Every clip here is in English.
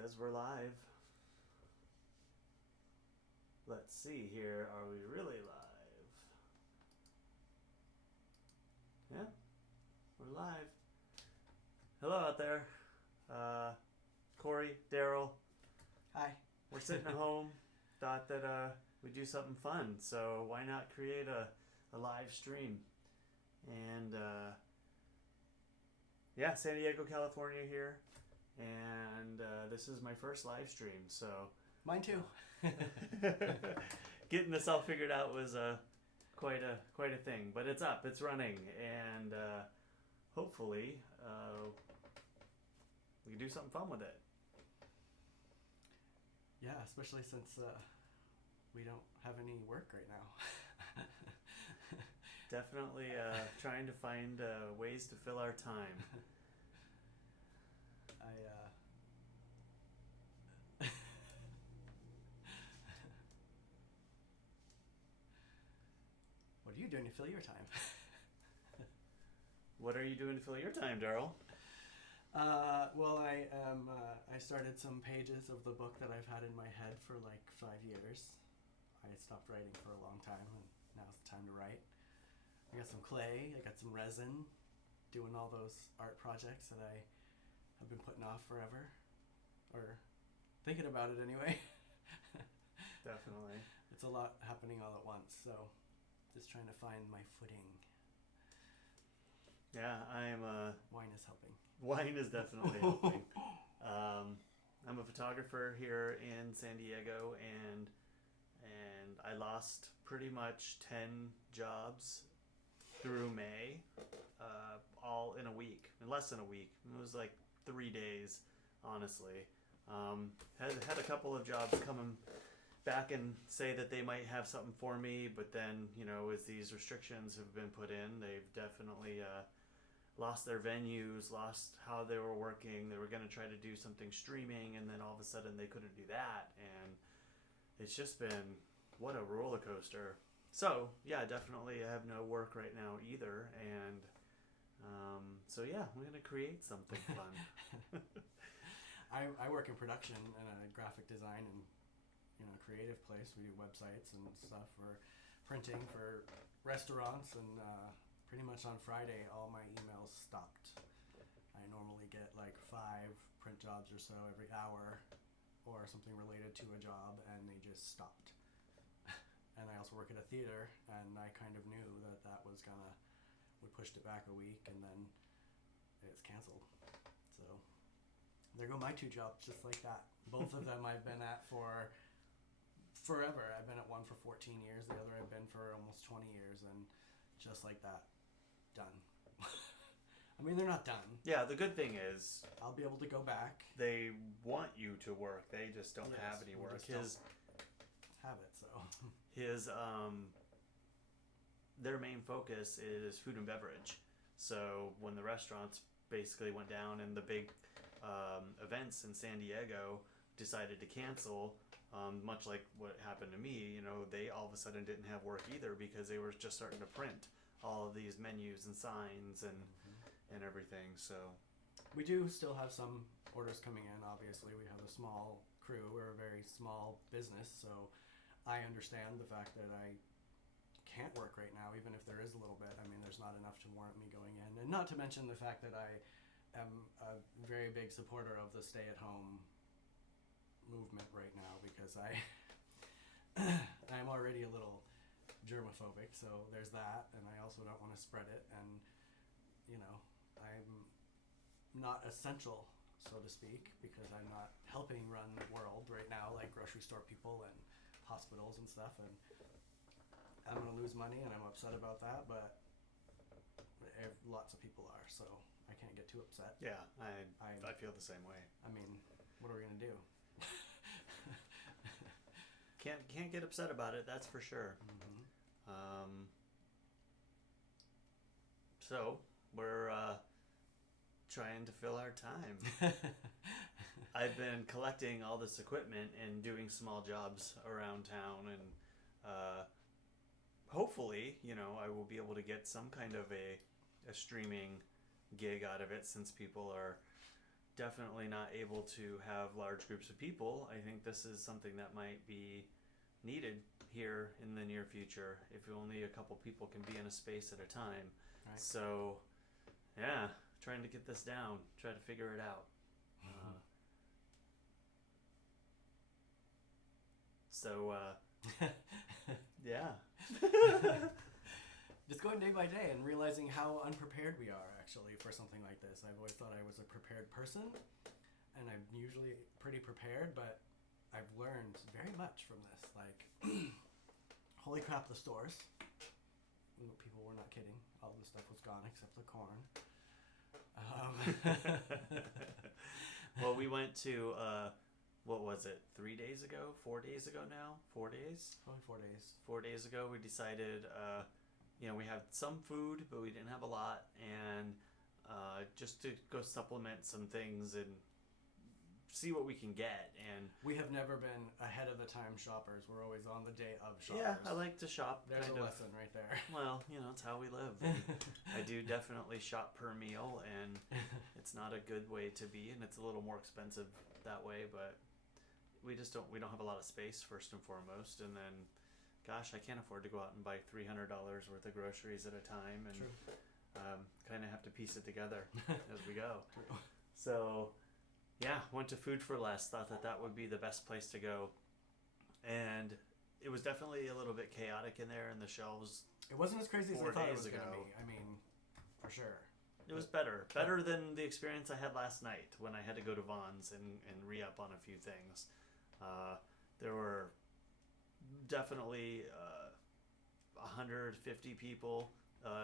Says we're live. Let's see here. Are we really live? Yeah, we're live. Hello out there. Cory, Derrol. Hi. We're sitting at home. Thought that we'd do something fun. So why not create a live stream? And yeah, San Diego, California here. And this is my first live stream. So Mine too. getting this all figured out was quite a thing. But it's up, it's running, and hopefully we can do something fun with it. Yeah, especially since we don't have any work right now. Definitely trying to find ways to fill our time. What are you doing to fill your time? What are you doing to fill your time, Derrol? Well, I started some pages of the book that I've had in my head for like 5 years. I stopped writing for a long time, and now's the time to write. I got some clay, I got some resin, doing all those art projects that I have been putting off forever, or thinking about it anyway. Definitely. It's a lot happening all at once, so just trying to find my footing. Yeah, I'm. Wine is helping. Wine is definitely helping. I'm a photographer here in San Diego, and I lost pretty much 10 jobs through May, all in a week, in less than a week. It was like 3 days, honestly. Had a couple of jobs coming back and say that they might have something for me, but then, as these restrictions have been put in, they've definitely lost their venues, lost how they were working. They were going to try to do something streaming, and then all of a sudden they couldn't do that, and it's just been what a roller coaster. So yeah, definitely I have no work right now either, and so yeah, we're going to create something fun. I work in production and a graphic design and creative place. We do websites and stuff for printing for restaurants, and pretty much on Friday all my emails stopped. I normally get like 5 print jobs or so every hour or something related to a job, and they just stopped. And I also work at a theater, and I kind of knew that was we pushed it back a week, and then it's canceled. So there go my 2 jobs just like that. Both of them I've been at for forever. I've been at one for 14 years, the other I've been for almost 20 years, and just like that, done. I mean, they're not done. Yeah, the good thing is I'll be able to go back. they want you to work. They just don't Yes, have any we work. just have it, so. His their main focus is food and beverage. So when the restaurants basically went down and the big events in San Diego decided to cancel, much like what happened to me, they all of a sudden didn't have work either, because they were just starting to print all of these menus and signs and everything. So We do still have some orders coming in, obviously. We have a small crew. We're a very small business, so I understand the fact that I can't work right now, even if there is a little bit. I mean, there's not enough to warrant me going in. And not to mention the fact that I am a very big supporter of the stay-at-home movement right now, because I'm already a little germophobic, so there's that, and I also don't want to spread it, and I'm not essential, so to speak, because I'm not helping run the world right now, like grocery store people and hospitals and stuff, and I'm going to lose money, and I'm upset about that, but lots of people are, so I can't get too upset. yeah, I feel the same way. I mean, what are we going to do? Can't get upset about it, that's for sure. Mm-hmm. So we're trying to fill our time. I've been collecting all this equipment and doing small jobs around town, and hopefully, I will be able to get some kind of a streaming gig out of it, since people are definitely not able to have large groups of people, I think this is something that might be needed here in the near future if only a couple people can be in a space at a time. Right. So, yeah, trying to get this down, try to figure it out. Yeah. Just going day by day and realizing how unprepared we are actually for something like this. I've always thought I was a prepared person, and I'm usually pretty prepared, but I've learned very much from this. Like, holy crap, the stores. People were not kidding. All the stuff was gone except the corn. Well, we went to, what was it, 3 days ago? 4 days ago now? 4 days? Probably 4 days. 4 days ago, we decided, we had some food, but we didn't have a lot, and just to go supplement some things and see what we can get. And we have never been ahead of the time shoppers. We're always on the day of shoppers. Yeah, I like to shop. There's a lesson right there. Well, it's how we live. I do definitely shop per meal, and it's not a good way to be, and it's a little more expensive that way, but we don't have a lot of space, first and foremost, and then gosh, I can't afford to go out and buy $300 worth of groceries at a time, and kind of have to piece it together as we go. True. So, yeah, went to Food for Less, thought that would be the best place to go, and it was definitely a little bit chaotic in there, and the shelves. It wasn't as crazy as I thought it was going to ago. be. I mean, for sure. It was better than the experience I had last night when I had to go to Vaughn's and re-up on a few things. There were definitely 150 people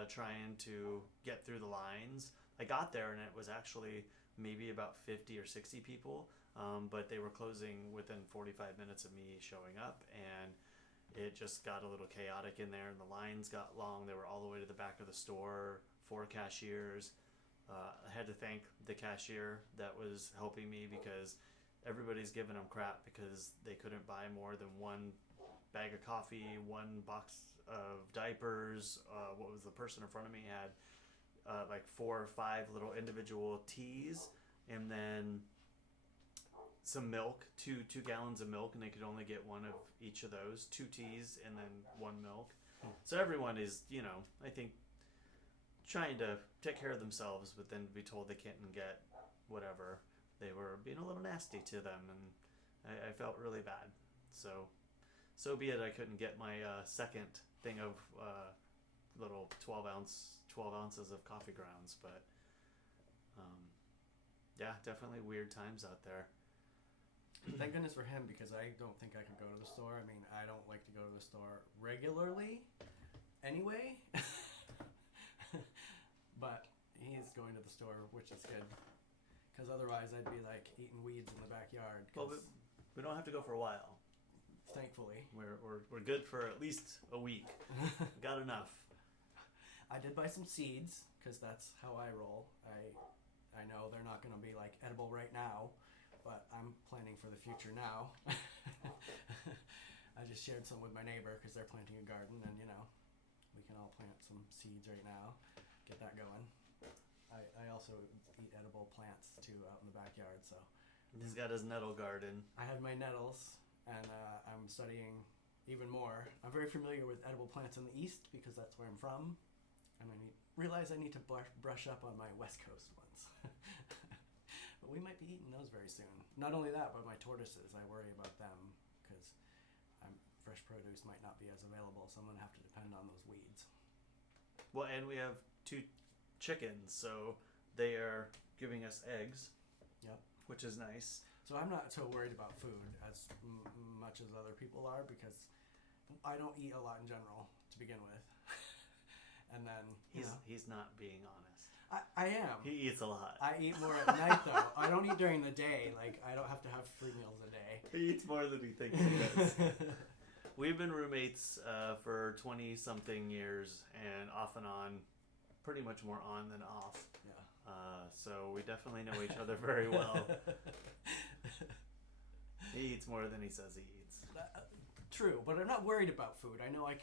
trying to get through the lines. I got there and it was actually maybe about 50 or 60 people, but they were closing within 45 minutes of me showing up, and it just got a little chaotic in there, and the lines got long. They were all the way to the back of the store, 4 cashiers. I had to thank the cashier that was helping me, because everybody's giving them crap because they couldn't buy more than 1 bag of coffee, 1 box of diapers. What was the person in front of me had like 4 or 5 little individual teas, and then some milk, two gallons of milk, and they could only get 1 of each of those, 2 teas and then 1 milk. So everyone is, I think, trying to take care of themselves, but then be told they can't get whatever. They were being a little nasty to them, and I felt really bad. So be it. I couldn't get my second thing of little 12 ounces of coffee grounds, but yeah, definitely weird times out there. Thank goodness for him, because I don't think I could go to the store. I mean, I don't like to go to the store regularly anyway. But he's going to the store, which is good, because otherwise I'd be like eating weeds in the backyard. Well, we don't have to go for a while. Thankfully, we're good for at least a week. Got enough. I did buy some seeds, because that's how I roll. I know they're not going to be like edible right now, but I'm planning for the future now. I just shared some with my neighbor because they're planting a garden, and we can all plant some seeds right now. Get that going. I also eat edible plants too out in the backyard, so. He's got his nettle garden. I have my nettles, and I'm studying even more. I'm very familiar with edible plants in the East because that's where I'm from, and I realize I need to brush up on my West Coast ones. But we might be eating those very soon. Not only that, but my tortoises, I worry about them because fresh produce might not be as available, so I'm going to have to depend on those weeds. Well, and we have 2 chickens, so they are giving us eggs. Yep. Which is nice. So I'm not so worried about food as much as other people are, because I don't eat a lot in general to begin with. And then he's not being honest. I am. He eats a lot. I eat more at night though. I don't eat during the day. Like, I don't have to have 3 meals a day. He eats more than he thinks he does. We've been roommates for 20-something years, and off and on, pretty much more on than off. Yeah. So we definitely know each other very well. He eats more than he says he eats. True, but I'm not worried about food. I know I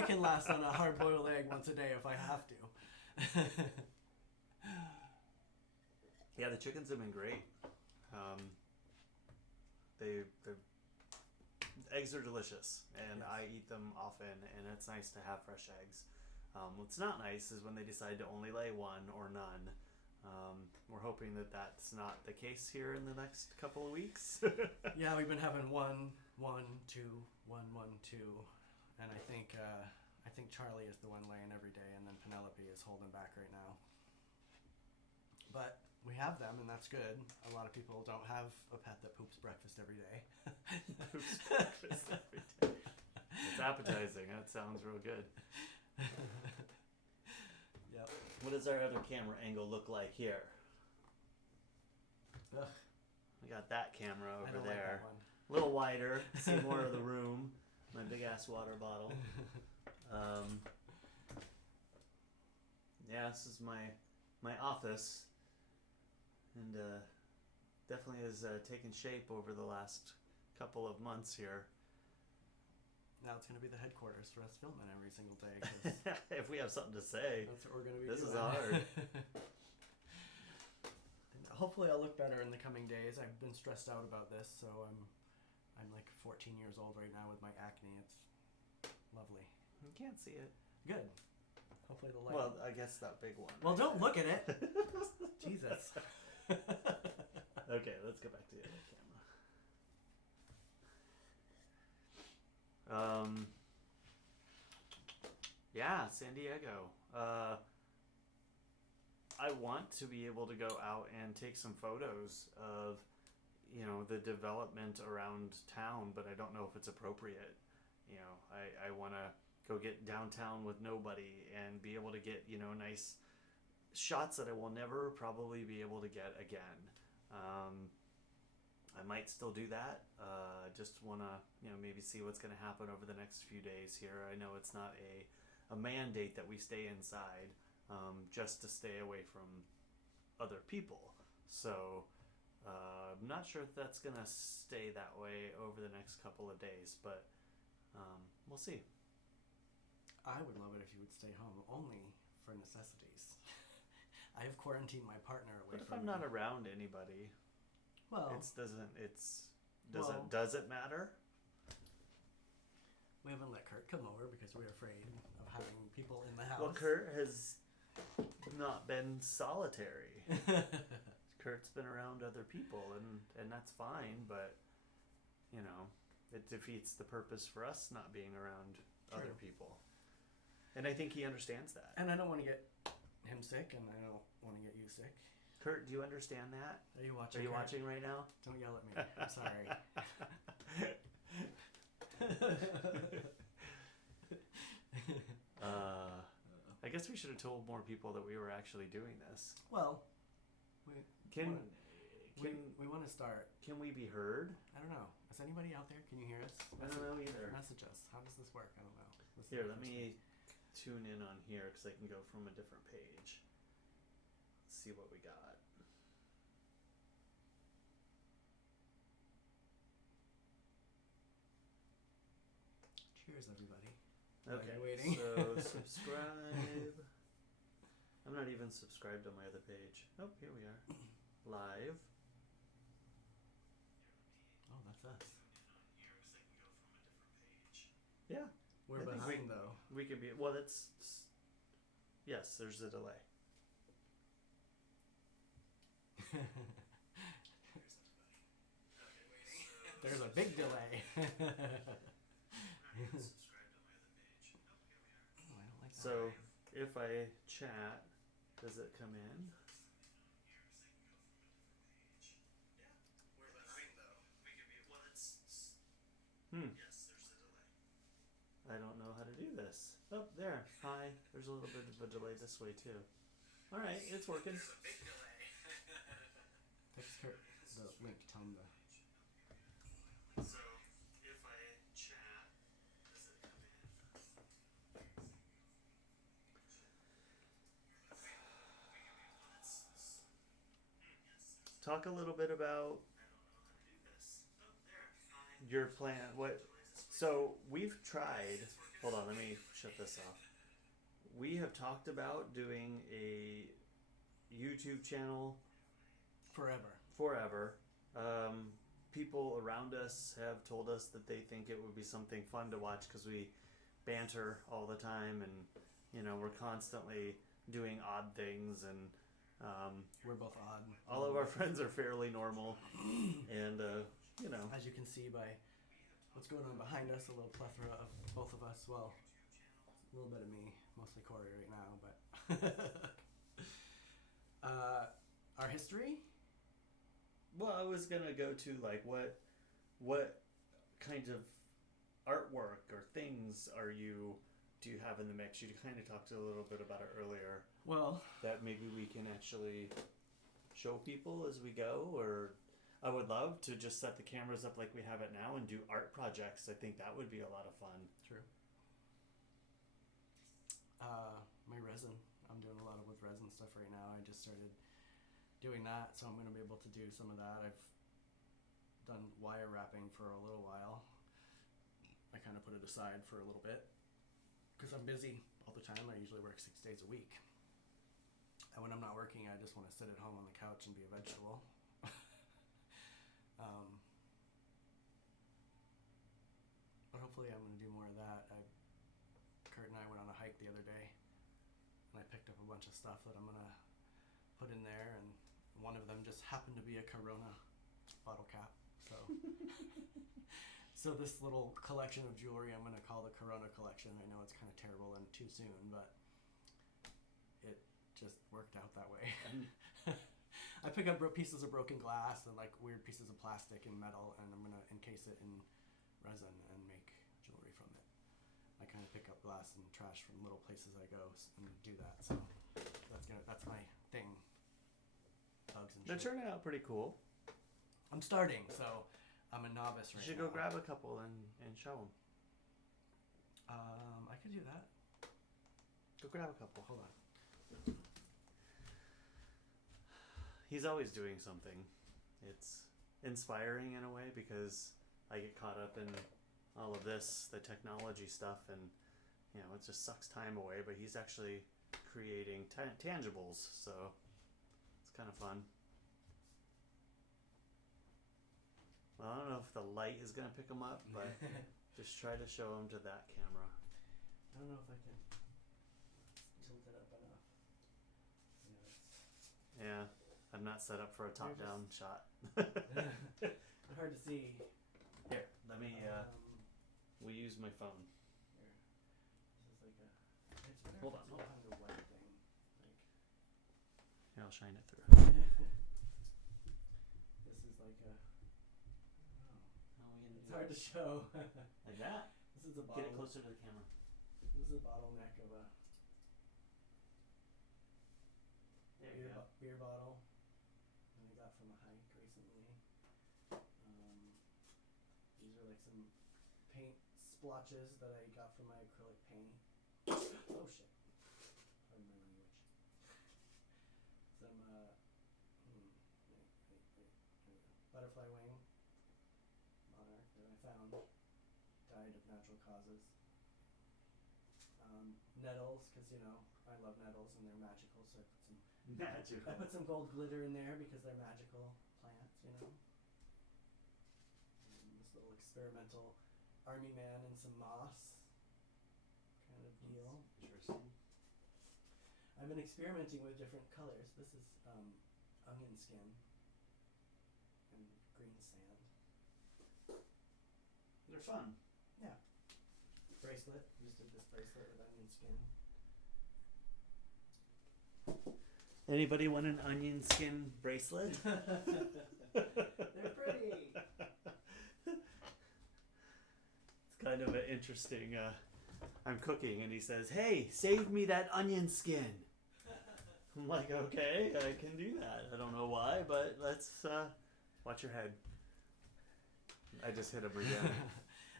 can last on a hard-boiled egg once a day if I have to. Yeah, the chickens have been great. The eggs are delicious, and Yes. I eat them often, and it's nice to have fresh eggs. What's not nice is when they decide to only lay one or none. We're hoping that that's not the case here in the next couple of weeks. Yeah, we've been having 1, 1, 2, 1, 1, 2, and I think Charlie is the one laying every day, and then Penelope is holding back right now. But we have them, and that's good. A lot of people don't have a pet that poops breakfast every day. Poops breakfast every day. It's appetizing. That sounds real good. Yep. What does our other camera angle look like here? Ugh, We got that camera I over don't like there. that one. A little wider. See more of the room. My big ass water bottle. Yeah, this is my office, and definitely has taken shape over the last couple of months here. Now it's going to be the headquarters for us filming every single day. 'Cause If we have something to say, that's what we're going to be this doing. is hard. And hopefully I'll look better in the coming days. I've been stressed out about this, so I'm like 14 years old right now with my acne. It's lovely. You can't see it. Good. Hopefully the light. Well, I guess that big one. Well, don't look at it. Jesus. Okay, let's go back to the other camera. Yeah, San Diego. I want to be able to go out and take some photos of, the development around town, but I don't know if it's appropriate. I want to go get downtown with nobody and be able to get, nice shots that I will never probably be able to get again. I might still do that. Just want to, maybe see what's going to happen over the next few days here. I know it's not a mandate that we stay inside, just to stay away from other people. So I'm not sure if that's going to stay that way over the next couple of days, but we'll see. I would love it if you would stay home, only for necessities. I have quarantined my partner away But if from I'm not around anybody, well, does it matter? we haven't let Kurt come over because we're afraid of having people in the house. Well, Kurt has not been solitary. Kurt's been around other people, and that's fine, but it defeats the purpose for us not being around other people. And I think he understands that. And I don't want to get him sick, and I don't want to get you sick. Kurt, do you understand that? Are you watching? Are you Kurt? watching right now? Don't yell at me. I'm sorry. I guess we should have told more people that we were actually doing this. Well, we want to start. Can we be heard? I don't know. Is anybody out there? Can you hear us? I don't know either. Message us. How does this work? I don't know. Here, let me tune in on here because I can go from a different page. Let's see what we got. Cheers, everybody. Okay, While you're waiting. So subscribe. I'm not even subscribed on my other page. Oh, here we are. Live. Oh, that's us. Yeah. We're I think behind, though. We could be. Well, that's. Yes, there's a delay. There's a big delay. Oh, I don't like that. So, if I chat, does it come in? I don't know how to do this. Oh, there. Hi. There's a little bit of a delay this way, too. All right, it's working. Text Kurt the link. Tell him the. So, if I chat, does it come in? Talk a little bit about your plan. What? So we've tried. Hold on, let me shut this off. We have talked about doing a YouTube channel forever. People around us have told us that they think it would be something fun to watch because we banter all the time, and we're constantly doing odd things, and We're both odd. all of our friends are fairly normal, and As you can see by what's going on behind us, a little plethora of both of us. Well, a little bit of me, mostly Cory right now, but our history. well, I was gonna go to like what kind of artwork or things do you have in the mix? You kind of talked a little bit about it earlier. Well, That maybe we can actually show people as we go, or I would love to just set the cameras up like we have it now and do art projects. I think that would be a lot of fun. true. My resin. I'm doing a lot of with resin stuff right now. I just started doing that, so I'm going to be able to do some of that. I've done wire wrapping for a little while. I kind of put it aside for a little bit because I'm busy all the time. I usually work 6 days a week. And when I'm not working, I just want to sit at home on the couch and be a vegetable. But hopefully I'm going to do more of that. Kurt and I went on a hike the other day, and I picked up a bunch of stuff that I'm going to put in there, and one of them just happened to be a Corona bottle cap. So so this little collection of jewelry I'm going to call the Corona collection. I know it's kind of terrible and too soon, but it just worked out that way. I pick up pieces of broken glass and like weird pieces of plastic and metal, and I'm going to encase it in resin and make jewelry from it. I kind of pick up glass and trash from little places I go and do that. So that's my thing. Bugs and They're shit. turning out pretty cool. I'm starting, so I'm a novice right now. You should go grab a couple and show them. I could do that. Go grab a couple. Hold on. He's always doing something. It's inspiring in a way because I get caught up in all of this, the technology stuff, and it just sucks time away. But he's actually creating tangibles, so it's kind of fun. Well, I don't know if the light is gonna pick him up, but just try to show him to that camera. I don't know if I can tilt it up enough. Yeah, I'm not set up for a top-down shot. It's hard to see. Here, let me. We'll use my phone. Here. This is like a. It's better Hold if on, it's hold some kind of white thing. Here, I'll shine it through. This is like a. How are we gonna It's do hard it? to show. Like that? This is a Get it bottle. closer to the camera. This is a bottleneck of a There you go. beer bottle that I got from a hike recently. These are like some paint splotches that I got from my acrylic paint. Oh shit. Pardon my language. Some butterfly wing monarch that I found, died of natural causes. Nettles, because I love nettles and they're magical, so I put some gold glitter in there because they're magical plants, And this little experimental army man and some moss kind of deal. Interesting. I've been experimenting with different colors. This is onion skin and green sand. They're fun. Yeah. Bracelet. Just did this bracelet with onion skin. Anybody want an onion skin bracelet? They're pretty. It's kind of an interesting. I'm cooking and he says, "Hey, save me that onion skin." I'm like, "Okay, I can do that." I don't know why, but let's watch your head. I just hit him again.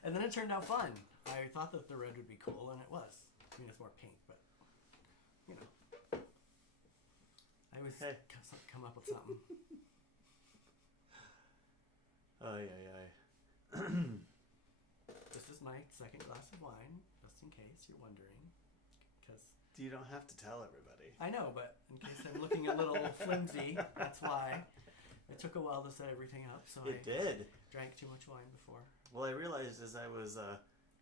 And then it turned out fun. I thought that the red would be cool, and it was. I mean, it's more pink, but I always come up with something. This is my second glass of wine, just in case you're wondering. Because You don't have to tell everybody. I know, but in case I'm looking a little flimsy, that's why. It took a while to set everything up, so It I did. drank too much wine before. Well, I realized as I was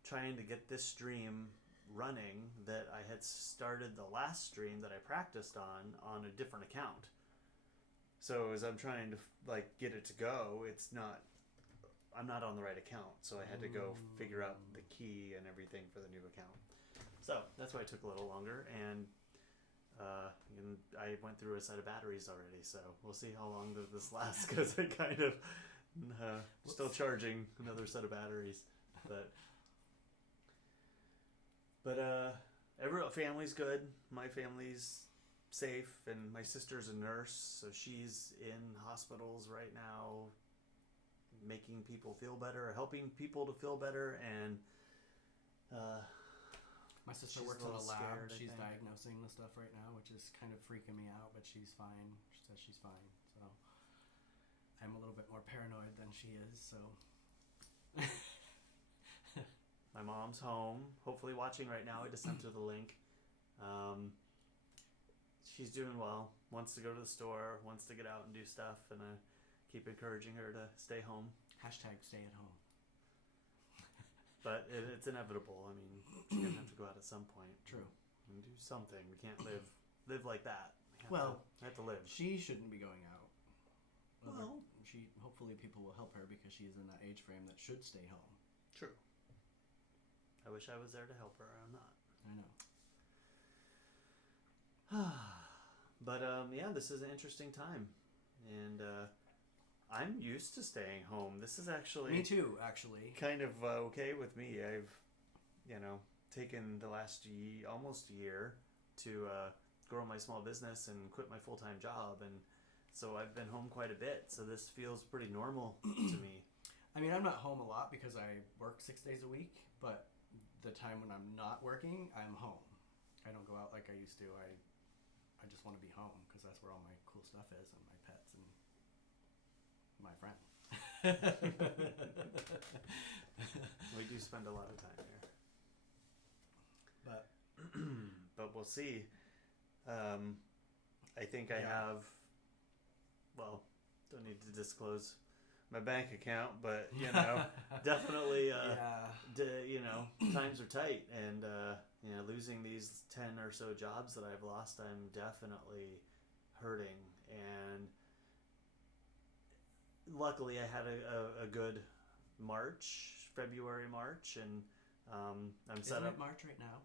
trying to get this stream running that I had started the last stream that I practiced on a different account. So as I'm trying to like get it to go, I'm not on the right account. So I had to go figure out the key and everything for the new account. So that's why it took a little longer, and I went through a set of batteries already. So we'll see how long this lasts, because I kind of still charging another set of batteries, but every family's good. My family's safe, and my sister's a nurse, so she's in hospitals right now, making people feel better, helping people to feel better, and my sister works in a lab. She's diagnosing the stuff right now, which is kind of freaking me out, but she's fine. She says she's fine, so I'm a little bit more paranoid than she is, so. My mom's home, hopefully watching right now. I just sent her the link. She's doing well, wants to go to the store, wants to get out and do stuff, and I keep encouraging her to stay home. Hashtag stay at home. But it's inevitable. I mean, she's going to have to go out at some point. True. And do something. We can't live like that. We have to live. She shouldn't be going out. Well, hopefully people will help her, because she's in that age frame that should stay home. True. I wish I was there to help her. I'm not. I know. But yeah, this is an interesting time, and I'm used to staying home. This is actually me too. Actually, kind of okay with me. I've taken the last almost year to grow my small business and quit my full-time job, and so I've been home quite a bit. So this feels pretty normal to me. I mean, I'm not home a lot because I work 6 days a week, but the time when I'm not working, I'm home. I don't go out like I used to. I just want to be home, because that's where all my cool stuff is, and my pets and my friend. We do spend a lot of time here, but but we'll see. I think I have. Well, don't need to disclose my bank account, but definitely. Times are tight, and losing these 10 or so jobs that I've lost, I'm definitely hurting. And luckily, I had a good February, March, and I'm set up. Isn't it March right now?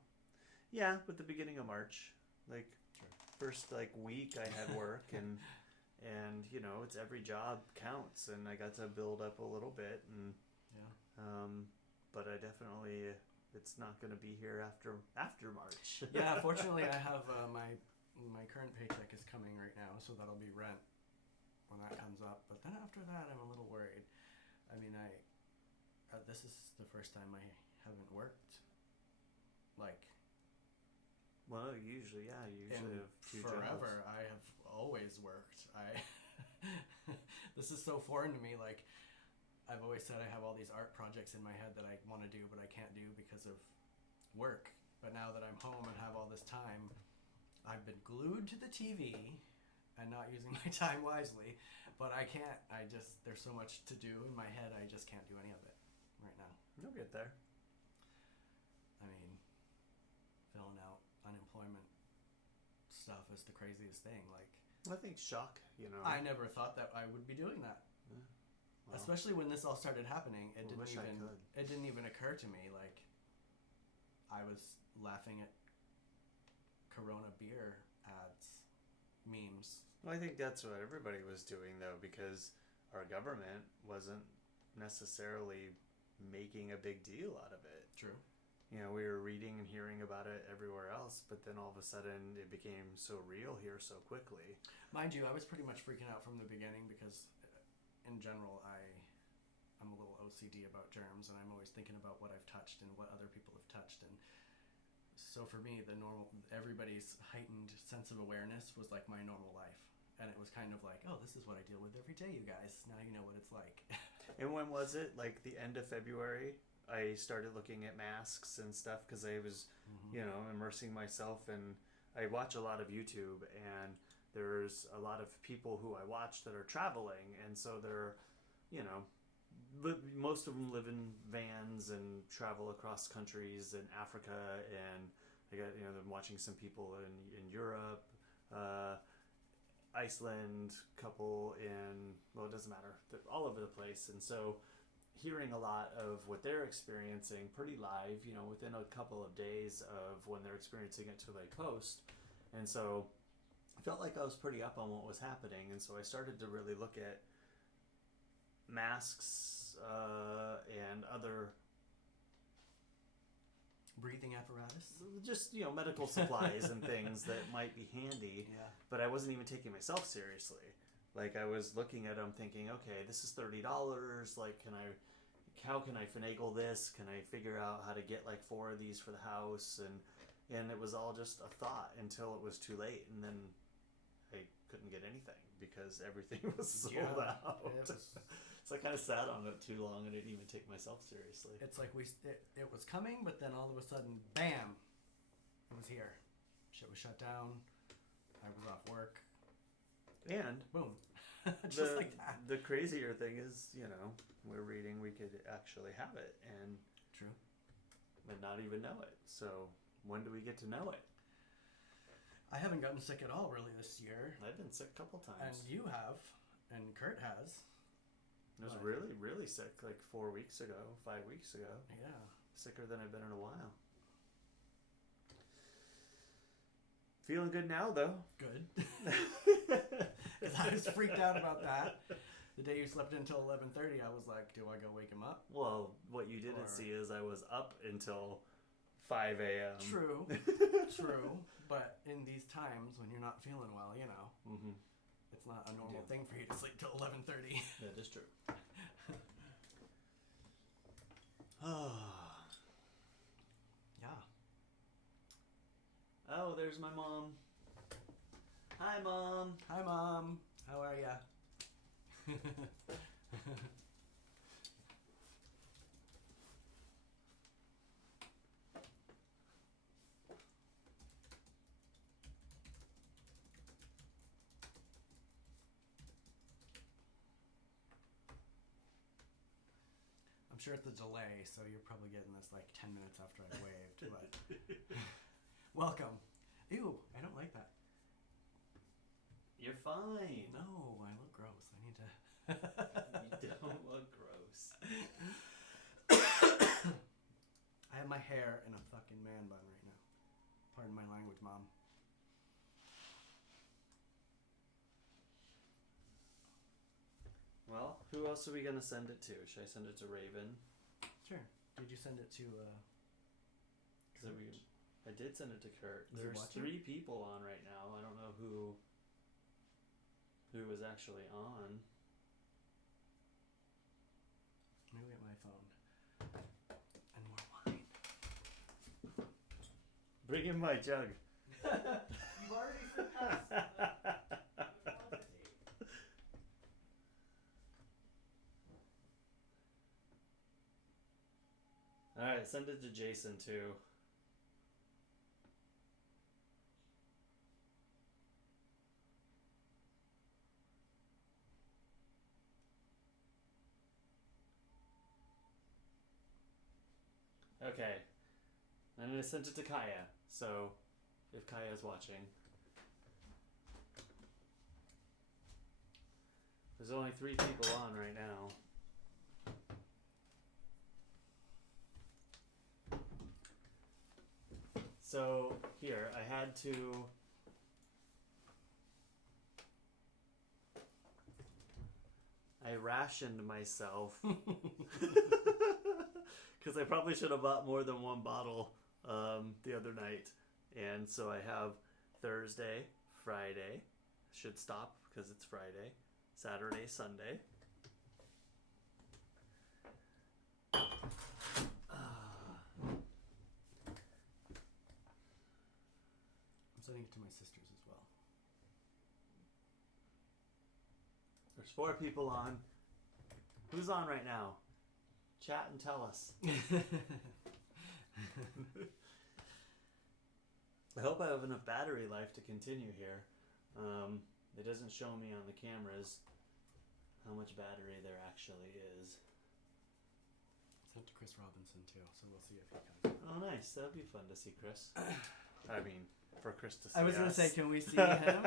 Yeah, with the beginning of March, like sure. First week I had work, and it's every job counts, and I got to build up a little bit, and but I definitely. It's not going to be here after March. Yeah, fortunately, I have my current paycheck is coming right now, so that'll be rent when that comes up. But then after that, I'm a little worried. I mean, this is the first time I haven't worked. Well, usually have 2 forever. jobs. I have always worked. This is so foreign to me. Like, I've always said I have all these art projects in my head that I want to do, but I can't do because of work. But now that I'm home and have all this time, I've been glued to the TV and not using my time wisely. But I can't. There's so much to do in my head, I just can't do any of it right now. You'll get there. I mean, filling out unemployment stuff is the craziest thing. I think shock, I never thought that I would be doing that. Yeah. Well, especially when this all started happening, it I didn't even occur to me. Like, I was laughing at Corona beer ads, memes. Well, I think that's what everybody was doing, though, because our government wasn't necessarily making a big deal out of it. True. We were reading and hearing about it everywhere else, but then all of a sudden it became so real here so quickly. Mind you, I was pretty much freaking out from the beginning because, in general, I'm a little OCD about germs, and I'm always thinking about what I've touched and what other people have touched. And so for me, everybody's heightened sense of awareness was like my normal life. And it was kind of like, oh, this is what I deal with every day, you guys. Now you know what it's like. And when was it? Like the end of February? I started looking at masks and stuff because I was, immersing myself. And I watch a lot of YouTube, and there's a lot of people who I watch that are traveling, and so they're, you know, most of them live in vans and travel across countries in Africa, and I got, you know, I'm watching some people in Europe, Iceland, couple in, well, it doesn't matter, they're all over the place. And so hearing a lot of what they're experiencing pretty live, you know, within a couple of days of when they're experiencing it till they post. And so I felt like I was pretty up on what was happening, and so I started to really look at masks and other breathing apparatus, just, you know, medical supplies and things that might be handy. Yeah. But I wasn't even taking myself seriously. Like, I was looking at them thinking, okay, this is $30. Like, how can I finagle this? Can I figure out how to get like 4 of these for the house? And it was all just a thought until it was too late, and then I couldn't get anything because everything was sold out. So I kind of sat on it too long, and I didn't even take myself seriously. It's like it was coming, but then all of a sudden, bam, it was here. Shit was shut down. I was off work. And boom. Just like that. The crazier thing is, you know, we're reading we could actually have it, and true, and not even know it. So when do we get to know it? I haven't gotten sick at all really this year. I've been sick a couple times. And you have, and Kurt has. I was really, really sick like 4 weeks ago, 5 weeks ago. Yeah. Sicker than I've been in a while. Feeling good now, though. Good. Because I was freaked out about that. The day you slept until 11:30, I was like, do I go wake him up? Well, what you didn't see is I was up until 5 a.m. True. True. But in these times when you're not feeling well, you know, it's not a normal thing for you to sleep till 11:30. That is true. Yeah. Oh, there's my mom. Hi, Mom. Hi, Mom. How are ya? I'm sure it's a delay, so you're probably getting this like 10 minutes after I waved, but welcome. Ew, I don't like that. You're fine. No, I look gross. I need to... You don't look gross. I have my hair in a fucking man bun right now. Pardon my language, Mom. Well, who else are we going to send it to? Should I send it to Raven? Sure. Did you send it to... I did send it to Kurt. Is he There's watching? 3 people on right now. I don't know who was actually on. Let me get my phone. And more wine. Bring in my jug. You've already surpassed quantity. Alright, send it to Jason too. Okay. I'm going to send it to Kaya. So, if Kaya's watching. There's only 3 people on right now. So, here, I had to... I rationed myself. Because I probably should have bought more than 1 bottle the other night. And so I have Thursday, Friday. Should stop because it's Friday. Saturday, Sunday. I'm sending it to my sisters as well. There's 4 people on. Who's on right now? Chat and tell us. I hope I have enough battery life to continue here. It doesn't show me on the cameras how much battery there actually is. Sent to Chris Robinson too, so we'll see if he comes. Oh, nice. That'd be fun to see Chris. I mean, for Chris to see I was us. gonna say, can we see him?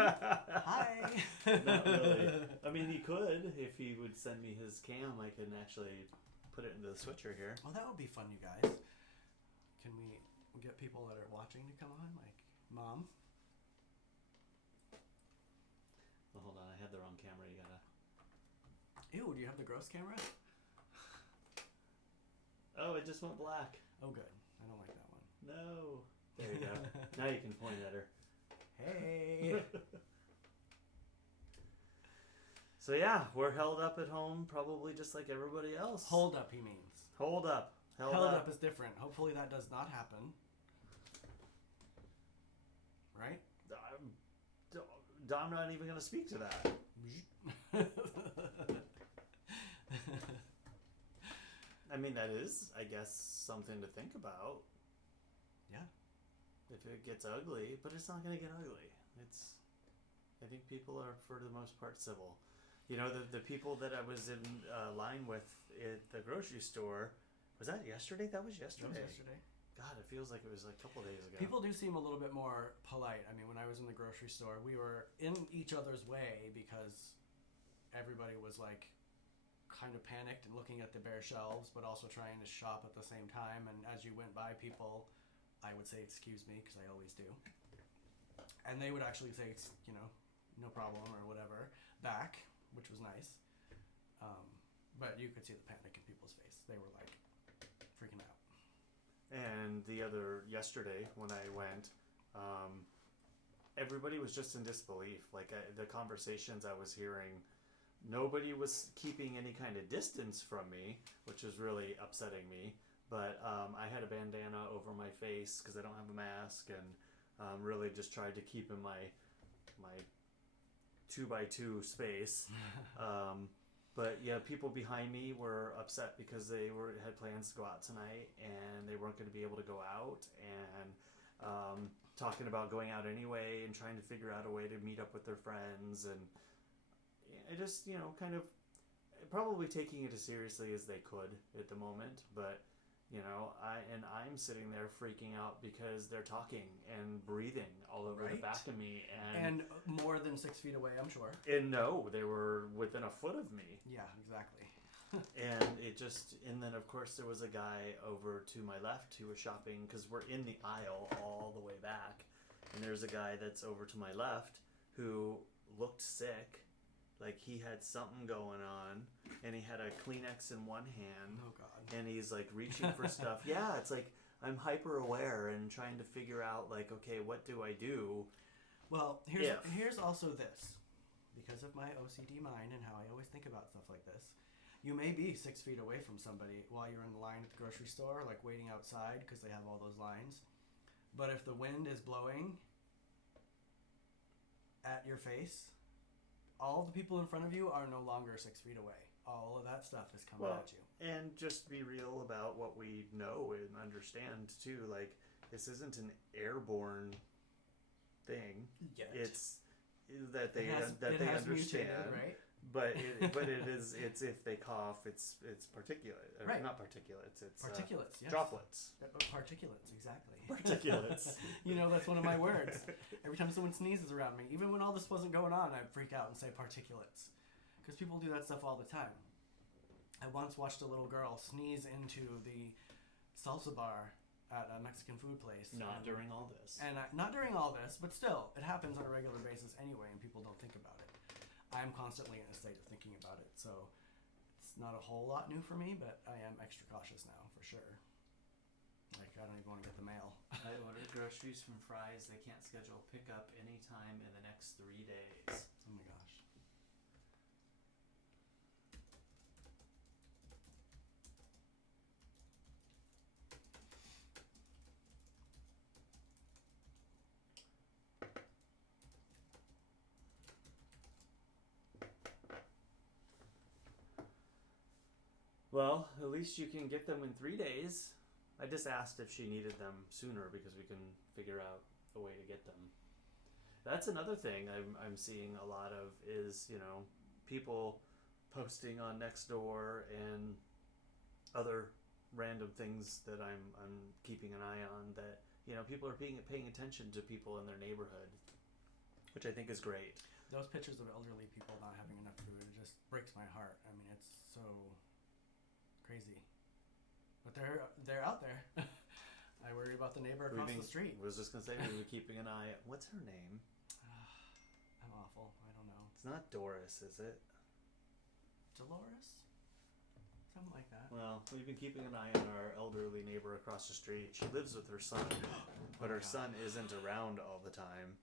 Hi. Not really. I mean, he could. If he would send me his cam, I can actually put it into the switcher here. Well, that would be fun, you guys. Can we get people that are watching to come on? Like, Mom? Oh, hold on. I had the wrong camera. You gotta... Ew, do you have the gross camera? Oh, it just went black. Oh, good. I don't like that one. No. There you go. Now you can point at her. Hey. So yeah, we're held up at home probably just like everybody else. Hold up, he means. Hold up. Held Held up. up is different. Hopefully that does not happen. Right? I'm not even going to speak to that. I mean, that is, I guess, something to think about. Yeah. If it gets ugly, but it's not going to get ugly. I think people are, for the most part, civil. You know, the people that I was in line with at the grocery store, was that yesterday? That was yesterday. That was yesterday. God, it feels like it was like a couple days ago. People do seem a little bit more polite. I mean, when I was in the grocery store, we were in each other's way because everybody was like kind of panicked and looking at the bare shelves, but also trying to shop at the same time. And as you went by people, I would say, excuse me, because I always do. And they would actually say, you know, no problem or whatever back, which was nice. But you could see the panic in people's face. They were like freaking out. And yesterday when I went, everybody was just in disbelief. Like the conversations I was hearing, nobody was keeping any kind of distance from me, which was really upsetting me. But I had a bandana over my face because I don't have a mask, and really just tried to keep in my 2x2 space. But yeah, people behind me were upset because they had plans to go out tonight and they weren't going to be able to go out, and talking about going out anyway and trying to figure out a way to meet up with their friends, and I just, you know, kind of probably taking it as seriously as they could at the moment. But you know, I'm sitting there freaking out because they're talking and breathing all over the back of me, and more than 6 feet away, I'm sure. And no, they were within a foot of me. Yeah, exactly. And then of course there was a guy over to my left who was shopping, because we're in the aisle all the way back, and there's a guy that's over to my left who looked sick. Like he had something going on, and he had a Kleenex in one hand. Oh, God. And he's like reaching for stuff. Yeah, it's like I'm hyper aware and trying to figure out, like, okay, what do I do? Well, here's also this. Because of my OCD mind and how I always think about stuff like this, you may be 6 feet away from somebody while you're in the line at the grocery store, like waiting outside because they have all those lines. But if the wind is blowing at your face, all the people in front of you are no longer 6 feet away. All of that stuff is coming at you. And just be real about what we know and understand too. Like, this isn't an airborne thing. Yet. It's that they understand, mutated, right? But it's if they cough, it's particulate, or right? Not particulates. It's particulates. Yes. Droplets. Particulates, exactly. Particulates. You know, that's one of my words. Every time someone sneezes around me, even when all this wasn't going on, I'd freak out and say particulates, because people do that stuff all the time. I once watched a little girl sneeze into the salsa bar at a Mexican food place. Not during all this. And not during all this, but still, it happens on a regular basis anyway, and people don't think about it. I'm constantly in a state of thinking about it, so it's not a whole lot new for me, but I am extra cautious now, for sure. Like, I don't even want to get the mail. I ordered groceries from Fry's. They can't schedule pickup anytime in the next 3 days. Oh my gosh. Well, at least you can get them in 3 days. I just asked if she needed them sooner because we can figure out a way to get them. That's another thing I'm seeing a lot of is, people posting on Nextdoor and other random things that I'm keeping an eye on that, people are paying attention to people in their neighborhood, which I think is great. Those pictures of elderly people not having enough food, it just breaks my heart. I mean, it's so crazy. But they're out there. I worry about the neighbor across the street. I was just going to say, we were keeping an eye. What's her name? I'm awful. I don't know. It's not Doris, is it? Dolores? Something like that. Well, we've been keeping an eye on our elderly neighbor across the street. She lives with her son, but her son isn't around all the time.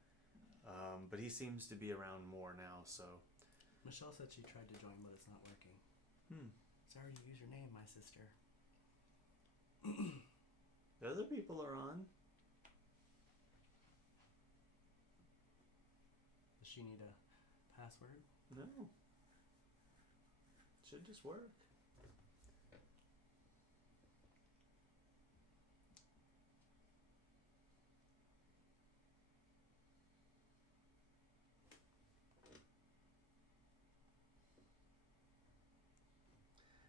But he seems to be around more now, so. Michelle said she tried to join, but it's not working. Sorry to use your name, my sister. The other people are on. Does she need a password? No. Should just work.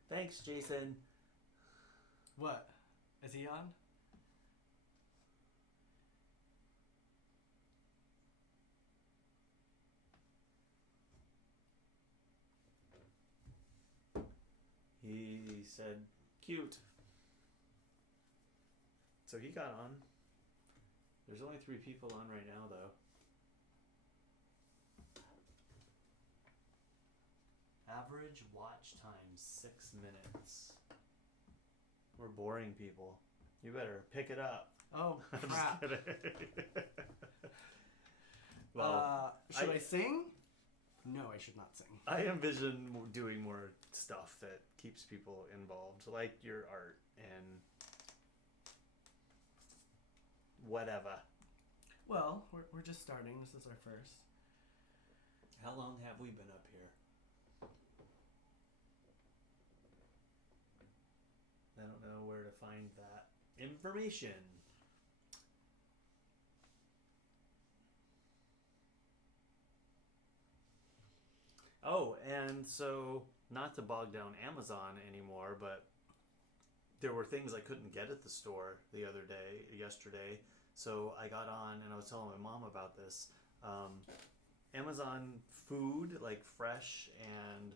Thanks, Jason. What? Is he on? He said, cute. So he got on. There's only 3 people on right now, though. Average watch time, 6 minutes. We're boring people. You better pick it up. Oh, crap. I'm just kidding. Well, should I sing? No, I should not sing. I envision doing more stuff that keeps people involved, like your art and whatever. Well, we're just starting. This is our first. How long have we been up here? I don't know where to find that information. Oh, and so not to bog down Amazon anymore, but there were things I couldn't get at the store yesterday. So I got on and I was telling my mom about this. Amazon food, like fresh and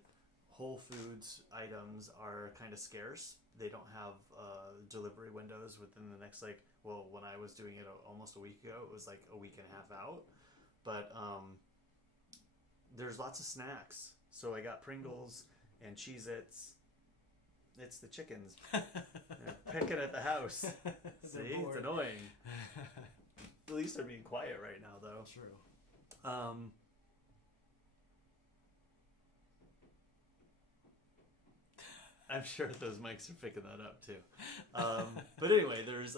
Whole Foods items, are kind of scarce. They don't have delivery windows within the next, when I was doing it almost a week ago, it was like a week and a half out. But there's lots of snacks. So I got Pringles and Cheez-Its. It's the chickens. They're picking at the house. See? It's annoying. At least they're being quiet right now, though. True. I'm sure those mics are picking that up too. But anyway, there's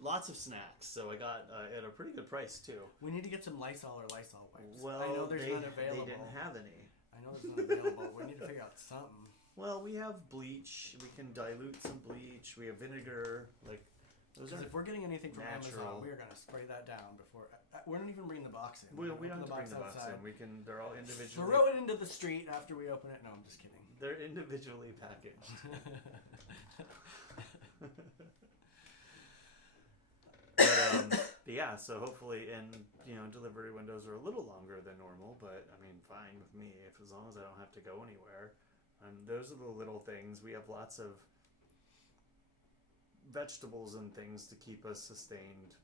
lots of snacks, so I got at a pretty good price too. We need to get some Lysol or Lysol wipes. Well, I know there's none available. They didn't have any. I know there's none available. We need to figure out something. Well, we have bleach. We can dilute some bleach. We have vinegar. Those are. If we're getting anything from natural. Amazon, we are gonna spray that down before. We're not even bringing the box in. We don't have to bring the box in. We can. They're all individually. Throw it into the street after we open it. No, I'm just kidding. They're individually packaged. But yeah, so hopefully, and delivery windows are a little longer than normal, but I mean, fine with me as long as I don't have to go anywhere. Those are the little things. We have lots of vegetables and things to keep us sustained,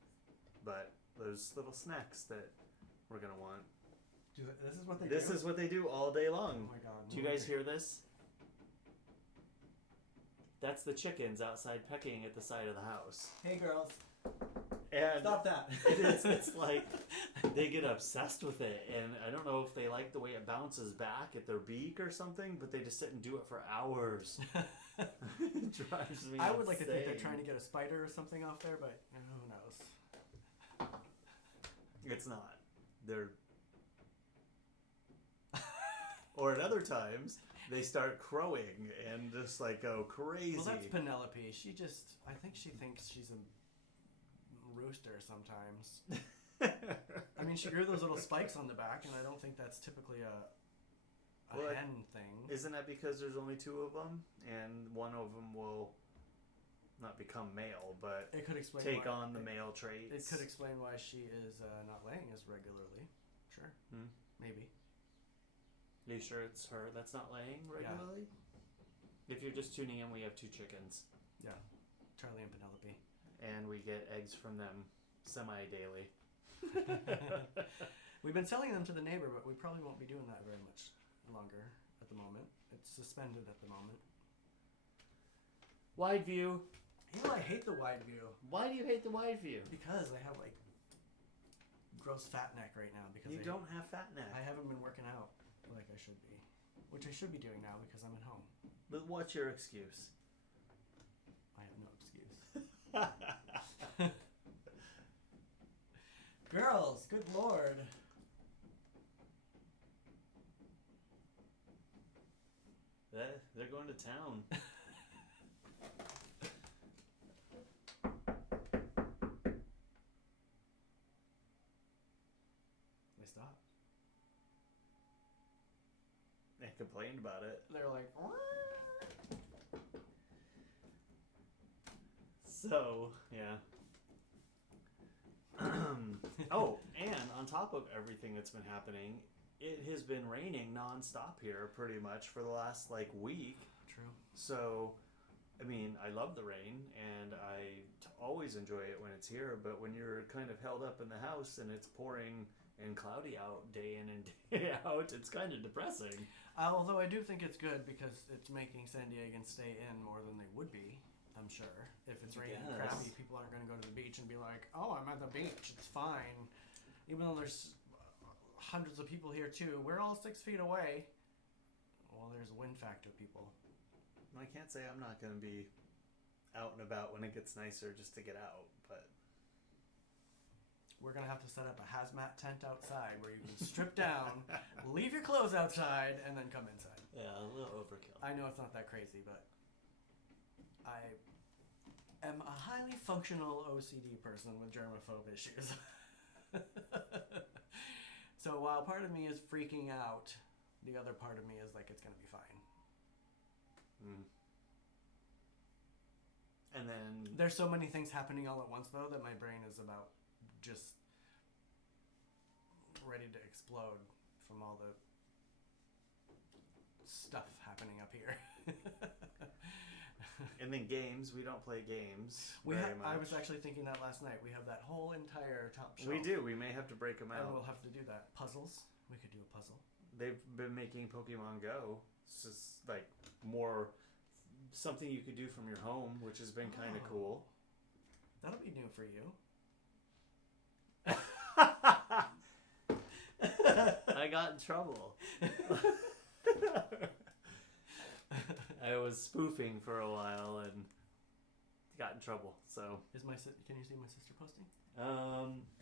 but those little snacks that we're gonna want. This is what they do? This is what they do all day long. Oh my god. Do you guys hear this? That's the chickens outside pecking at the side of the house. Hey girls. And stop that. It's like they get obsessed with it, and I don't know if they like the way it bounces back at their beak or something, but they just sit and do it for hours. It drives me I would like to think insane. they're trying to get a spider or something off there, but who knows? It's not. They're or at other times they start crowing and just go crazy. Well, that's Penelope. I think she thinks she's a rooster sometimes. I mean, she grew those little spikes on the back, and I don't think that's typically a hen thing. Isn't that because there's only 2 of them, and one of them will not become male, but it could explain take why, on the male traits? It could explain why she is not laying as regularly. Sure. Maybe. You sure it's her that's not laying regularly? Yeah. If you're just tuning in, we have 2 chickens. Yeah. Charlie and Penelope. And we get eggs from them semi-daily. We've been selling them to the neighbor, but we probably won't be doing that very much longer at the moment. It's suspended at the moment. Wide view. You know, I hate the wide view. Why do you hate the wide view? Because I have, like, gross fat neck right now. Because you don't have fat neck. I haven't been working out like I should be. Which I should be doing now because I'm at home. But what's your excuse? I have no excuse. Girls, good lord. They're going to town. They stopped. They complained about it. They're like, so, yeah. Oh, and on top of everything that's been happening, it has been raining nonstop here pretty much for the last, like, week. True. So, I mean, I love the rain, and I always enjoy it when it's here, but when you're kind of held up in the house and it's pouring and cloudy out day in and day out, it's kind of depressing. Although I do think it's good because it's making San Diegans stay in more than they would be, I'm sure. If it's raining and crappy, people aren't going to go to the beach and be like, oh, I'm at the beach, it's fine. Even though there's hundreds of people here too, we're all 6 feet away. Well, there's a wind factor, people. I can't say I'm not going to be out and about when it gets nicer just to get out, but we're going to have to set up a hazmat tent outside where you can strip down, leave your clothes outside, and then come inside. Yeah, a little overkill. I know it's not that crazy, but I am a highly functional OCD person with germaphobe issues. So while part of me is freaking out, the other part of me is like, it's going to be fine. And then there's so many things happening all at once, though, that my brain is about just ready to explode from all the stuff happening up here. And then games. We don't play games much. I was actually thinking that last night. We have that whole entire top shelf. We do. We may have to break them out. And we'll have to do that. Puzzles. We could do a puzzle. They've been making Pokemon Go. It's just like more something you could do from your home, which has been kind of cool. That'll be new for you. I got in trouble. I was spoofing for a while and got in trouble. So can you see my sister posting?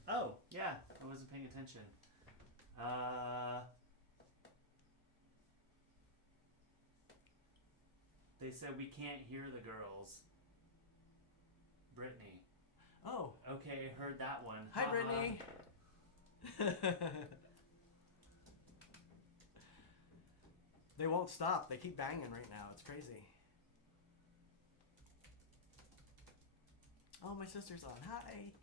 Oh yeah, I wasn't paying attention. They said we can't hear the girls. Brittany. Oh. Okay, heard that one. Hi, Brittany. They won't stop. They keep banging right now. It's crazy. Oh, my sister's on. Hi.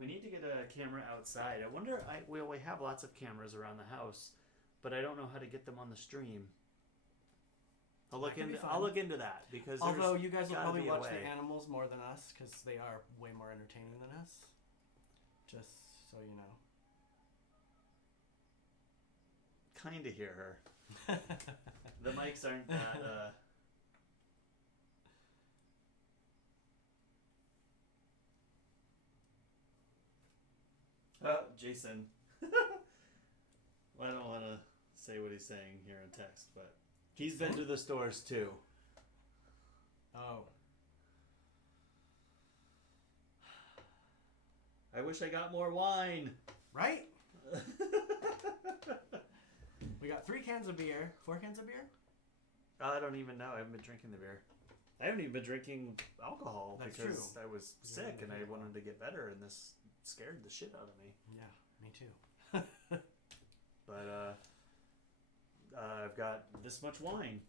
We need to get a camera outside. I wonder, we have lots of cameras around the house, but I don't know how to get them on the stream. I'll look into that because although you guys will probably watch the animals more than us because they are way more entertaining than us. Just so you know. Kind of hear her. The mics aren't that. Oh, Jason. Well, I don't want to say what he's saying here in text, but he's been to the stores too. Oh. I wish I got more wine. Right? We got 3 cans of beer. 4 cans of beer? I don't even know. I haven't been drinking the beer. I haven't even been drinking alcohol That's because true. I was sick and I wanted to get better, and this scared the shit out of me. Yeah, me too. But I've got this much wine,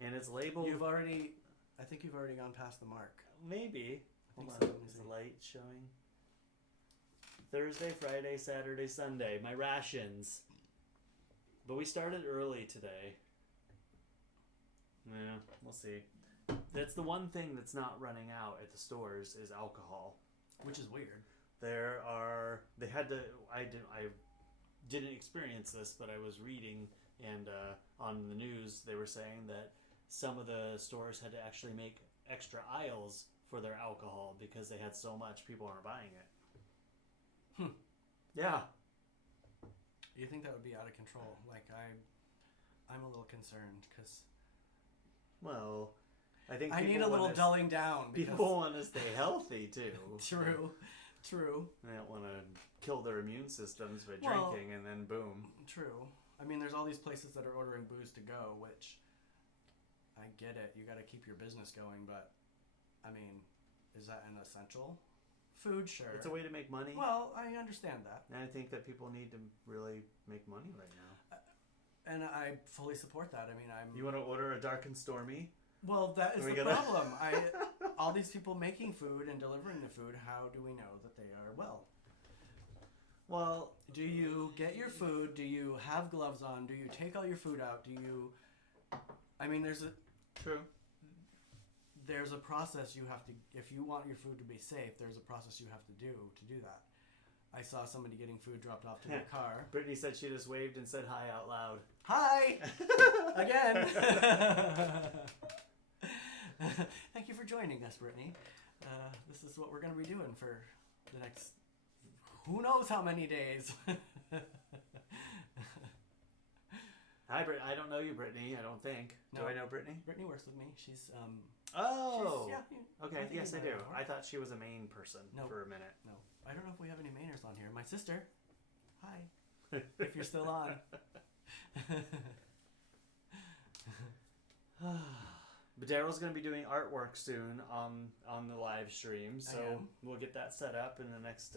and it's labeled. I think you've already gone past the mark. Maybe. I Hold think on. so. Is the light showing? Thursday, Friday, Saturday, Sunday. My rations. But we started early today. Yeah, we'll see. That's the one thing that's not running out at the stores is alcohol. Which is weird. They had to, I didn't experience this, but I was reading and on the news they were saying that some of the stores had to actually make extra aisles for their alcohol because they had so much people aren't buying it. Yeah. You think that would be out of control? Like I'm a little concerned because Well, I think I need a little dulling down. People want to stay healthy too. True. They don't want to kill their immune systems by drinking and then boom. True. I mean, there's all these places that are ordering booze to go, which I get it. You got to keep your business going, but I mean, is that an essential food? Sure. It's a way to make money. Well, I understand that. And I think that people need to really make money right now. And I fully support that. I mean, You want to order a dark and stormy? Well, that is the problem. All these people making food and delivering the food, how do we know that they are well? Well, do you get your food? Do you have gloves on? Do you take all your food out? Do you... I mean, True. There's a process you have to... If you want your food to be safe, there's a process you have to do that. I saw somebody getting food dropped off to their car. Brittany said she just waved and said hi out loud. Hi! Again! Thank you for joining us, Brittany. This is what we're going to be doing for the next who knows how many days. Hi, Brittany. I don't know you, Brittany. I don't think. No. Do I know Brittany? Brittany works with me. She's Oh. yeah, Okay. Yes, I do. her. I thought she was a Maine person No. for a minute. No, I don't know if we have any Mainers on here. My sister. Hi. If you're still on. But Derrol's going to be doing artwork soon on the live stream, so we'll get that set up in the next,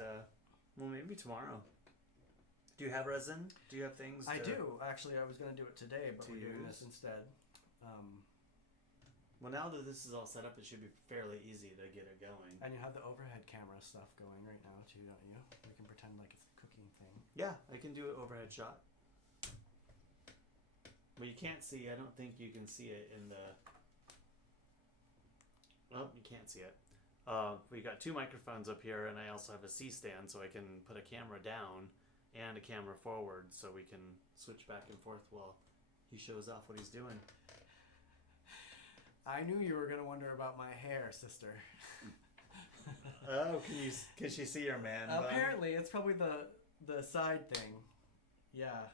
well, maybe tomorrow. Do you have resin? Do you have things? I do. Actually, I was going to do it today, but we're doing this instead. Well, now that this is all set up, it should be fairly easy to get it going. And you have the overhead camera stuff going right now, too, don't you? We can pretend like it's a cooking thing. Yeah, I can do an overhead shot. But you can't see, I don't think you can see it in the... Well, you can't see it. We got two microphones up here, and I also have a C-stand, so I can put a camera down and a camera forward, so we can switch back and forth while he shows off what he's doing. I knew you were going to wonder about my hair, sister. Oh, can she see your man bun? Apparently, it's probably the side thing. Yeah.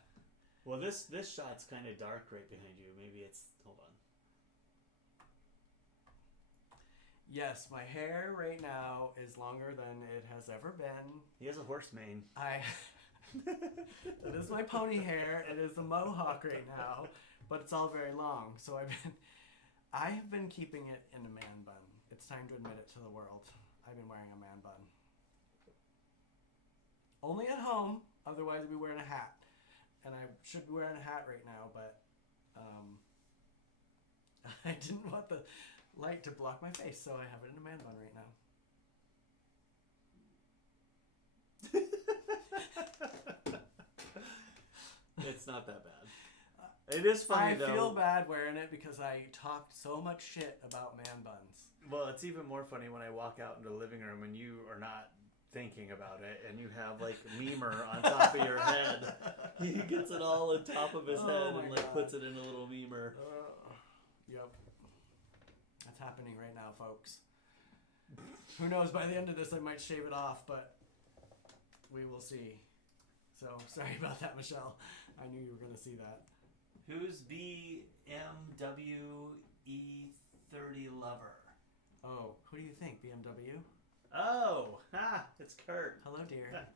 Well, this shot's kind of dark right behind you. Maybe it's... Hold on. Yes, my hair right now is longer than it has ever been. He has a horse mane. It is my pony hair. It is a mohawk right now, but it's all very long. So I have been keeping it in a man bun. It's time to admit it to the world. I've been wearing a man bun. Only at home, otherwise I'd be wearing a hat. And I should be wearing a hat right now, but I didn't want the light to block my face, so I have it in a man bun right now. It's not that bad. It is funny, though. I feel bad wearing it because I talked so much shit about man buns. Well, it's even more funny when I walk out into the living room and you are not thinking about it, and you have like memer on top of your head. He gets it all on top of his head and like puts it in a little memer. Yep. That's happening right now, folks. Who knows, by the end of this I might shave it off, but we will see. So, sorry about that, Michelle. I knew you were going to see that. Who's BMW E30 lover? Oh, who do you think? BMW? Oh, it's Kurt. Hello, dear.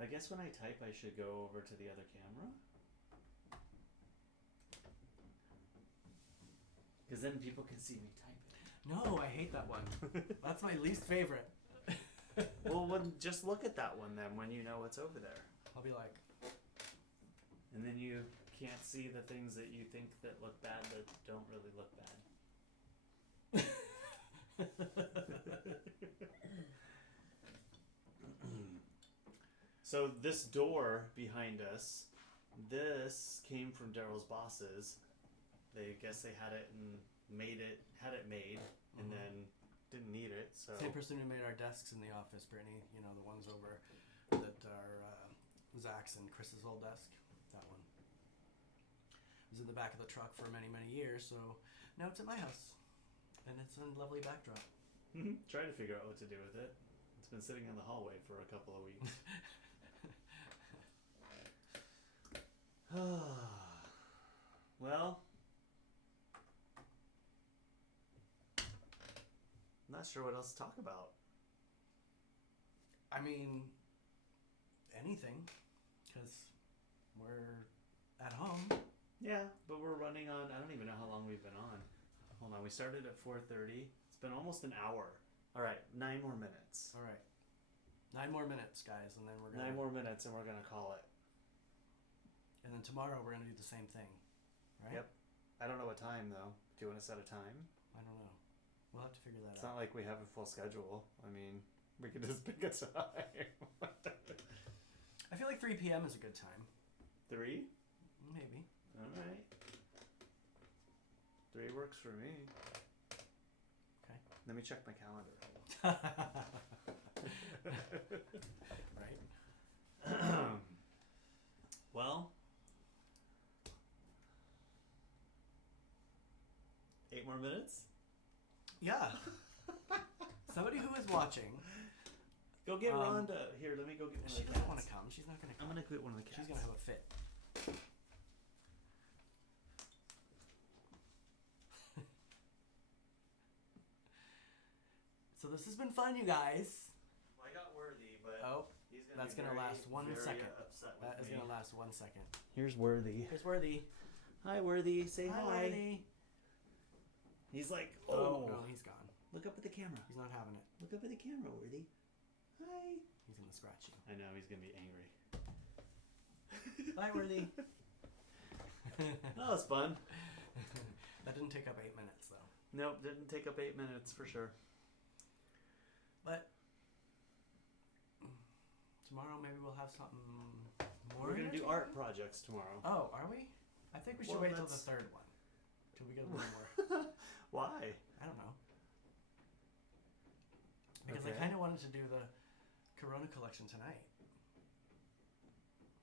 I guess when I type, I should go over to the other camera. Because then people can see me typing. No, I hate that one. That's my least favorite. Well, just look at that one then when you know what's over there. I'll be like... And then you can't see the things that you think that look bad that don't really look bad. So this door behind us, this came from Derrol's bosses. They guess they had it and had it made, and then didn't need it. So same person who made our desks in the office, Brittany. You know, the ones over that are Zach's and Chris's old desk. That one. It was in the back of the truck for many, many years. So now it's at my house, and it's a lovely backdrop. Trying to figure out what to do with it. It's been sitting in the hallway for a couple of weeks. Well, I'm not sure what else to talk about. I mean, anything, because we're at home. Yeah, but we're running on, I don't even know how long we've been on. Hold on, we started at 4:30. It's been almost an hour. All right, 9 more minutes. All right. 9 more minutes, guys, and then we're going to... 9 more minutes and we're going to call it. And then tomorrow we're going to do the same thing, right? Yep. I don't know what time, though. Do you want to set a time? I don't know. We'll have to figure that out. It's not like we have a full schedule. I mean, we could just pick a time. I feel like 3 p.m. is a good time. 3? Maybe. All right. 3 works for me. Okay. Let me check my calendar. Right. Well, 8 more minutes? Yeah. Somebody who is watching. Go get Rhonda. Here, let me go get one of She the doesn't cats. want to come. She's not going to come. I'm going to get one of the cats. She's going to have a fit. So this has been fun, you guys. Well, I got Worthy, but that's going to last 1 second. That is going to last 1 second. Here's Worthy. Here's Worthy. Hi, Worthy. Say hi. Worthy. He's like, oh. No, he's gone. Look up at the camera. He's not having it. Look up at the camera, Worthy. Hi. He's going to scratch you. I know, he's going to be angry. Bye, Worthy. That was fun. That didn't take up 8 minutes, though. Nope, didn't take up 8 minutes for sure. But tomorrow maybe we'll have something more. We're going to do art projects tomorrow. Oh, are we? I think we should wait till the third one. Till we get a little more. Why? I don't know. Because I kind of wanted to do the Corona collection tonight.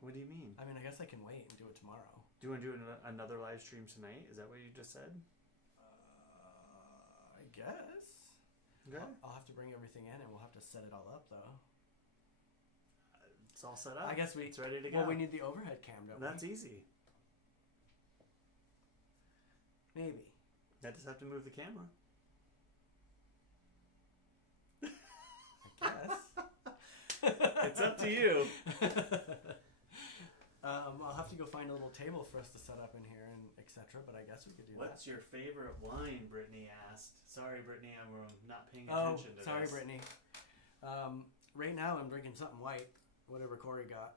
What do you mean? I mean, I guess I can wait and do it tomorrow. Do you want to do another live stream tonight? Is that what you just said? I guess. Okay. I'll have to bring everything in and we'll have to set it all up, though. It's all set up. I guess it's ready to go. Well, we need the overhead cam, don't That's we? easy. Maybe. I just have to move the camera. I guess. It's up to you. I'll have to go find a little table for us to set up in here and etc. But I guess we could do What's that. your favorite wine? Brittany asked. Sorry, Brittany, I'm not paying attention to sorry, this. Brittany. Right now I'm drinking something white, whatever Cory got.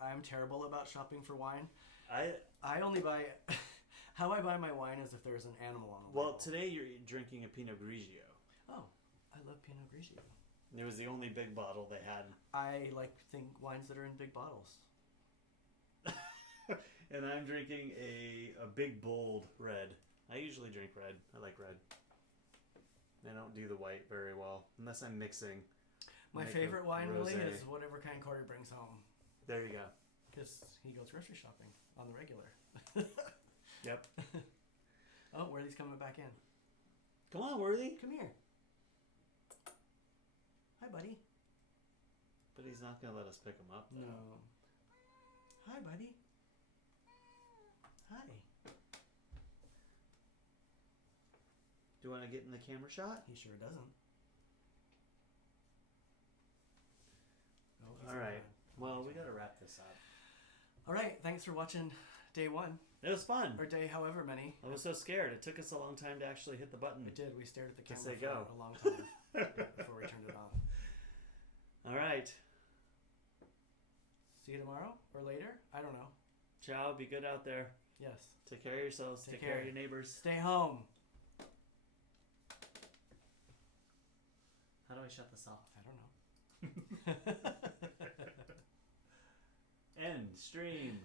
I'm terrible about shopping for wine. I only buy. How I buy my wine is if there's an animal on the label. Well, today you're drinking a Pinot Grigio. Oh, I love Pinot Grigio. It was the only big bottle they had. I think wines that are in big bottles. And I'm drinking a big bold red. I usually drink red. I like red. I don't do the white very well unless I'm mixing. My favorite wine really is whatever kind Cory brings home. There you go. Because he goes grocery shopping on the regular. Yep. Oh, Worthy's coming back in. Come on, Worthy. Come here. Hi, buddy. But he's not going to let us pick him up, though. No. Hi, buddy. Hi. Do you want to get in the camera shot? He sure doesn't. Oh, All right. this up. All right. Thanks for watching day 1. It was fun. Or day however many. I was so scared. It took us a long time to actually hit the button. We did. We stared at the To camera say for go. a long time before we turned it on. All right. See you tomorrow or later? I don't know. Ciao. Be good out there. Yes. Take care of yourselves. Take care of your neighbors. Stay home. How do I shut this off? I don't know. End stream.